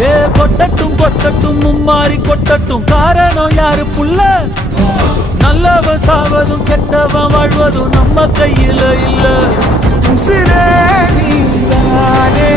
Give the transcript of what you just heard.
ஏ கொட்டட்டும் கொட்டட்டும் மும்மாறி கொட்டட்டும், காரணம் யாரு புள்ள? நல்லவன் சாவதும் கெட்டவன் வாழ்வதும் நம்ம கையில இல்ல. உசிரே நீதானே